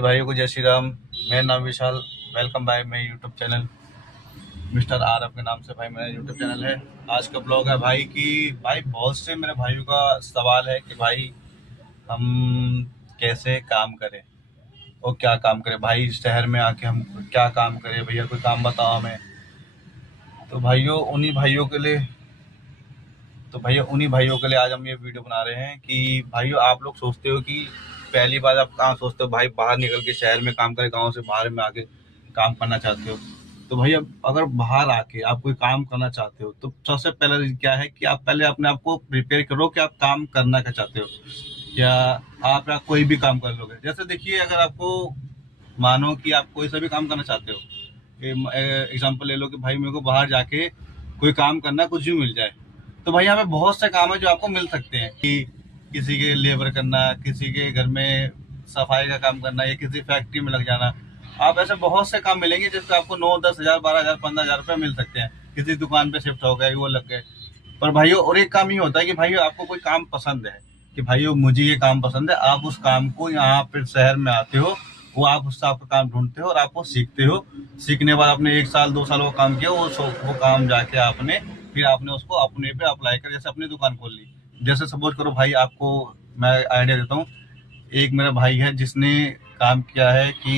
भाइयों को जय श्री राम। मेरा नाम विशाल। वेलकम भाई मेरे यूट्यूब चैनल मिस्टर आरफ के नाम से भाई मेरा यूट्यूब चैनल है। आज का ब्लॉग है भाई कि भाई बहुत से मेरे भाइयों का सवाल है कि भाई हम कैसे काम करें और क्या काम करें। भाई शहर में आके हम क्या काम करें, भैया कोई काम बताओ हमें। तो भाइयों उन्हीं भाइयों के लिए आज हम ये वीडियो बना रहे हैं कि भाइयों आप लोग सोचते हो कि पहली बार आप कहाँ सोचते हो भाई बाहर निकल के शहर में काम करें, गाँव से बाहर में आके काम करना चाहते हो। तो भैया अगर बाहर आके आप कोई काम करना चाहते हो तो सबसे पहला क्या है कि आप पहले अपने आप को प्रिपेयर करो कि आप काम करना क्या चाहते हो, या आप या कोई भी काम कर लोगे। जैसे देखिए, अगर आपको मानो कि आप कोई सा भी काम करना चाहते हो, एग्जाम्पल ले लो कि भाई मेरे को बाहर जाके कोई काम करना, कुछ भी मिल जाए। तो भाई यहाँ पे बहुत से काम है जो आपको मिल सकते हैं कि किसी के लेबर करना, किसी के घर में सफाई का काम करना, या किसी फैक्ट्री में लग जाना। आप ऐसे बहुत से काम मिलेंगे जिससे आपको 9-10 हज़ार 12 हज़ार 15 हज़ार रुपये मिल सकते हैं। किसी दुकान पे शिफ्ट हो गए, वो लग गए। पर भाइयों और एक काम ये होता है कि भाइयों आपको कोई काम पसंद है कि भाइयों मुझे ये काम पसंद है, आप उस काम को यहाँ पे शहर में आते हो, वो आप उससे आपका काम ढूंढते हो और आप वो सीखते हो। सीखने के बाद आपने 1 साल 2 साल वो काम किया, वो काम जाके आपने फिर आपने उसको अपने पे अप्लाई कर, जैसे अपनी दुकान खोल ली। जैसे सपोज करो भाई, आपको मैं आइडिया देता हूँ। एक मेरा भाई है जिसने काम किया है कि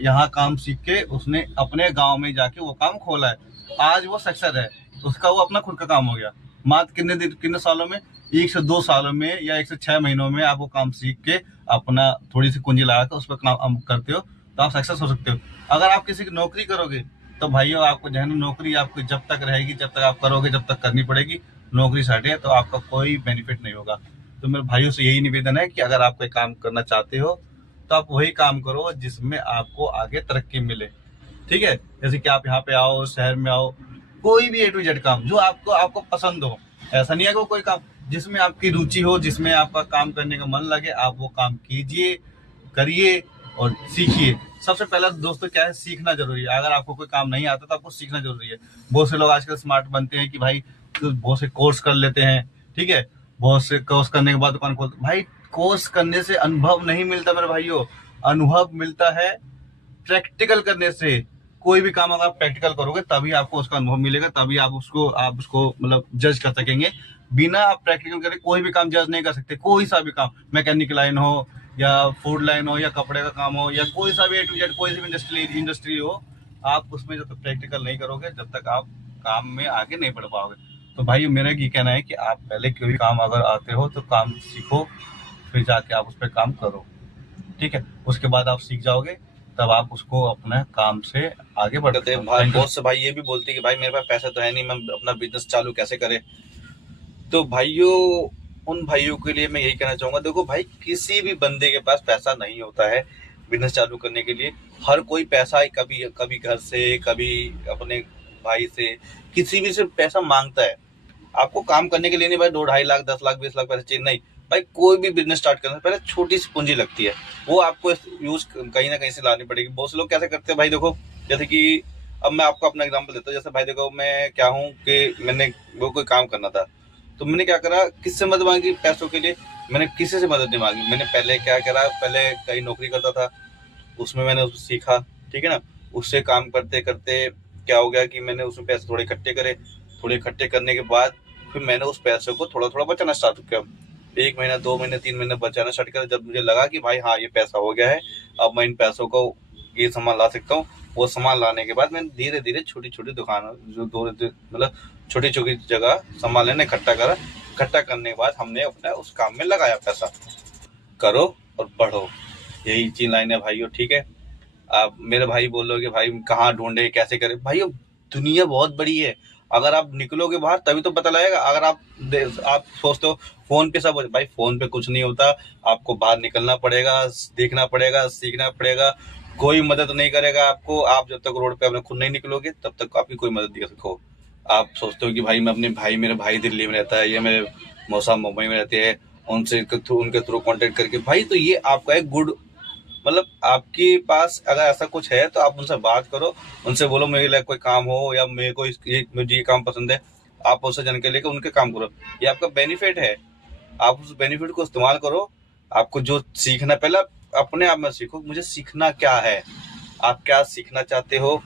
यहाँ काम सीख के उसने अपने गांव में जाके वो काम खोला है। आज वो सक्सेस है, उसका वो अपना खुद का काम हो गया। मात्र कितने सालों में, 1 से 2 सालों में या 1 से 6 महीनों में आप वो काम सीख के अपना थोड़ी सी पूंजी लगा कर उस पर काम करते हो तो आप सक्सेस हो सकते हो। अगर आप किसी की नौकरी करोगे तो भाइयों आपको जो है ना, नौकरी आपको जब तक रहेगी, जब तक आप करोगे, जब तक करनी पड़ेगी। नौकरी से हटे तो आपका कोई बेनिफिट नहीं होगा। तो मेरे भाइयों से यही निवेदन है कि अगर आप कोई काम करना चाहते हो तो आप वही काम करो जिसमें आपको आगे तरक्की मिले। ठीक है, जैसे कि आप यहाँ पे आओ, शहर में आओ, कोई भी A to Z काम जो आपको आपको पसंद हो। ऐसा नहीं है कि कोई काम जिसमें आपकी रुचि हो, जिसमें आपका काम करने का मन लगे, आप वो काम कीजिए, करिए और सीखिए। सबसे पहला दोस्तों क्या है, सीखना जरूरी है। अगर आपको कोई काम नहीं आता तो आपको सीखना जरूरी है। बहुत से लोग आजकल स्मार्ट बनते हैं कि भाई तो बहुत से कोर्स कर लेते हैं। ठीक है, बहुत से कोर्स करने के बाद दुकान खोलते। भाई कोर्स करने से अनुभव नहीं मिलता मेरे भाइयों, अनुभव मिलता है प्रैक्टिकल करने से। कोई भी काम अगर आप प्रैक्टिकल करोगे तभी आपको उसका अनुभव मिलेगा, तभी आप उसको मतलब जज कर सकेंगे। बिना आप प्रैक्टिकल करे कोई भी काम जज नहीं कर सकते। कोई सा भी काम, मैकेनिक लाइन हो या फूड लाइन हो या कपड़े का काम हो या कोई सा भी A to Z कोई सी भी इंडस्ट्री हो, आप उसमें जब तक प्रैक्टिकल नहीं करोगे जब तक आप काम में आगे नहीं बढ़ पाओगे। तो भाई मेरा ये कहना है कि आप पहले कोई काम अगर आते हो तो काम सीखो, फिर जाके आप उस पर काम करो। ठीक है, उसके बाद आप सीख जाओगे, तब आप उसको अपने काम से आगे बढ़ते हैं। भाई बहुत से भाई ये भी बोलते हैं कि भाई मेरे पास पैसा तो है नहीं, मैं अपना बिजनेस चालू कैसे करें। तो भाइयों उन भाइयों के लिए मैं यही कहना चाहूंगा, देखो भाई किसी भी बंदे के पास पैसा नहीं होता है बिजनेस चालू करने के लिए। हर कोई पैसा कभी कभी घर से, कभी अपने भाई से, किसी भी से पैसा मांगता है। आपको काम करने के लिए नहीं भाई 2-2.5 लाख 10 लाख 20 लाख पैसे चाहिए, नहीं भाई। कोई भी बिजनेस स्टार्ट करने से पहले छोटी सी पूंजी लगती है, वो आपको यूज कहीं ना कहीं से लानी पड़ेगी। बहुत से लोग कैसे करते हैं भाई, देखो जैसे कि अब मैं आपको अपना एग्जांपल देता हूँ। जैसे भाई देखो, मैं क्या हूँ कि मैंने वो कोई काम करना था, तो मैंने क्या करा, किससे मदद मांगी पैसों के लिए। मैंने किसी से मदद नहीं मांगी। मैंने पहले क्या करा, पहले कहीं नौकरी करता था, उसमें मैंने उसको सीखा। ठीक है ना, उससे काम करते करते क्या हो गया कि मैंने उसमें पैसे थोड़े इकट्ठे करे। थोड़े इकट्ठे करने के बाद फिर मैंने उस पैसे को थोड़ा थोड़ा बचाना स्टार्ट किया। 1 महीना 2 महीने 3 महीने बचाना स्टार्ट किया। जब मुझे लगा कि भाई हाँ ये पैसा हो गया है, अब मैं इन पैसों को ये सामान ला सकता हूँ। वो सामान लाने के बाद मैंने धीरे धीरे छोटी छोटी दुकानों जो मतलब छोटी छोटी जगह सामान लेना इकट्ठा करा। इकट्ठा करने के बाद हमने अपना उस काम में लगाया पैसा। करो और बढ़ो, यही 3 लाइन है भाइयों। ठीक है, आप मेरे भाई बोल रहे हो कि भाई कहाँ ढूंढे, कैसे करें। भाइयों दुनिया बहुत बड़ी है, अगर आप निकलोगे बाहर तभी तो पता लगेगा। अगर आप सोचते हो फोन पे सब हो, भाई फोन पे कुछ नहीं होता। आपको बाहर निकलना पड़ेगा, देखना पड़ेगा, सीखना पड़ेगा। कोई मदद नहीं करेगा आपको। आप जब तक रोड पे अपने खुद नहीं निकलोगे तब तक आपकी कोई मदद नहीं कर सको। आप सोचते हो कि भाई मैं अपने भाई, मेरे भाई दिल्ली में रहता है या मेरे मौसा मुंबई में रहते हैं, उनके थ्रू कांटेक्ट करके, भाई तो ये आपका एक गुड, मतलब आपके पास अगर ऐसा कुछ है तो आप उनसे बात करो। उनसे बोलो मेरे लिए कोई काम हो, या मेरे को मुझे ये काम पसंद है। आप उससे जानकारी लेकर उनके काम करो। ये आपका बेनिफिट है, आप उस बेनिफिट को इस्तेमाल करो। आपको जो सीखना, पहला अपने आप में सीखो, मुझे सीखना क्या है, आप क्या सीखना चाहते हो,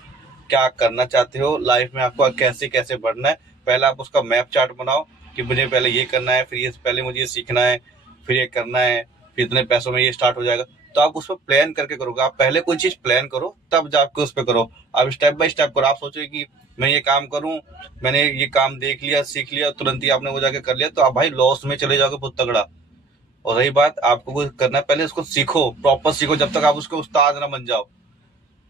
क्या करना चाहते हो लाइफ में, आपको कैसे कैसे बढ़ना है। पहले आप उसका मैप चार्ट बनाओ कि मुझे पहले ये करना है, फिर ये पहले मुझे ये सीखना है, फिर ये करना है, फिर इतने पैसों में ये स्टार्ट हो जाएगा। तो आप उस पर प्लान करके करोगे, आप पहले कोई चीज प्लान करो तब जाके उस पर करो। आप स्टेप बाय स्टेप करो। आप सोचो कि मैं ये काम करूं, मैंने ये काम देख लिया सीख लिया, तुरंत ही आपने वो जाके कर लिया, तो आप भाई लॉस में चले जाओगे बहुत तगड़ा। और रही बात, आपको कुछ करना है, पहले उसको सीखो, प्रॉपर सीखो, जब तक आप उसके उस्ताद ना बन जाओ।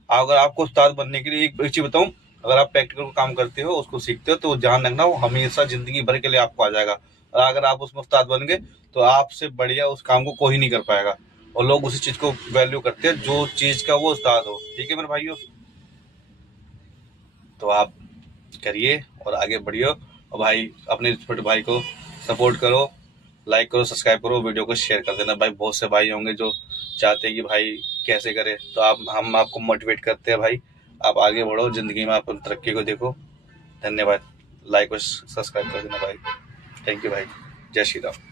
अगर आपको उस्ताद बनने के लिए एक चीज बताऊं, अगर आप प्रैक्टिकल काम करते हो, उसको सीखते हो, तो ध्यान रखना वो हमेशा जिंदगी भर के लिए आपको आ जाएगा। और अगर आप उसमें उस्ताद बन गए तो आपसे बढ़िया उस काम को कोई नहीं कर पाएगा। और लोग उसी चीज को वैल्यू करते हैं जो चीज का वो उस्ताद हो। ठीक है मेरे भाइयों, तो आप करिए और आगे बढ़िए। और भाई अपने छोटे भाई को सपोर्ट करो, लाइक करो, सब्सक्राइब करो, वीडियो को शेयर कर देना भाई। बहुत से भाई होंगे जो चाहते हैं कि भाई कैसे करें, तो आप हम आपको मोटिवेट करते हैं भाई। आप आगे बढ़ो जिंदगी में, आप तरक्की को देखो। धन्यवाद। लाइक और सब्सक्राइब कर देना भाई। थैंक यू भाई। जय श्री राम।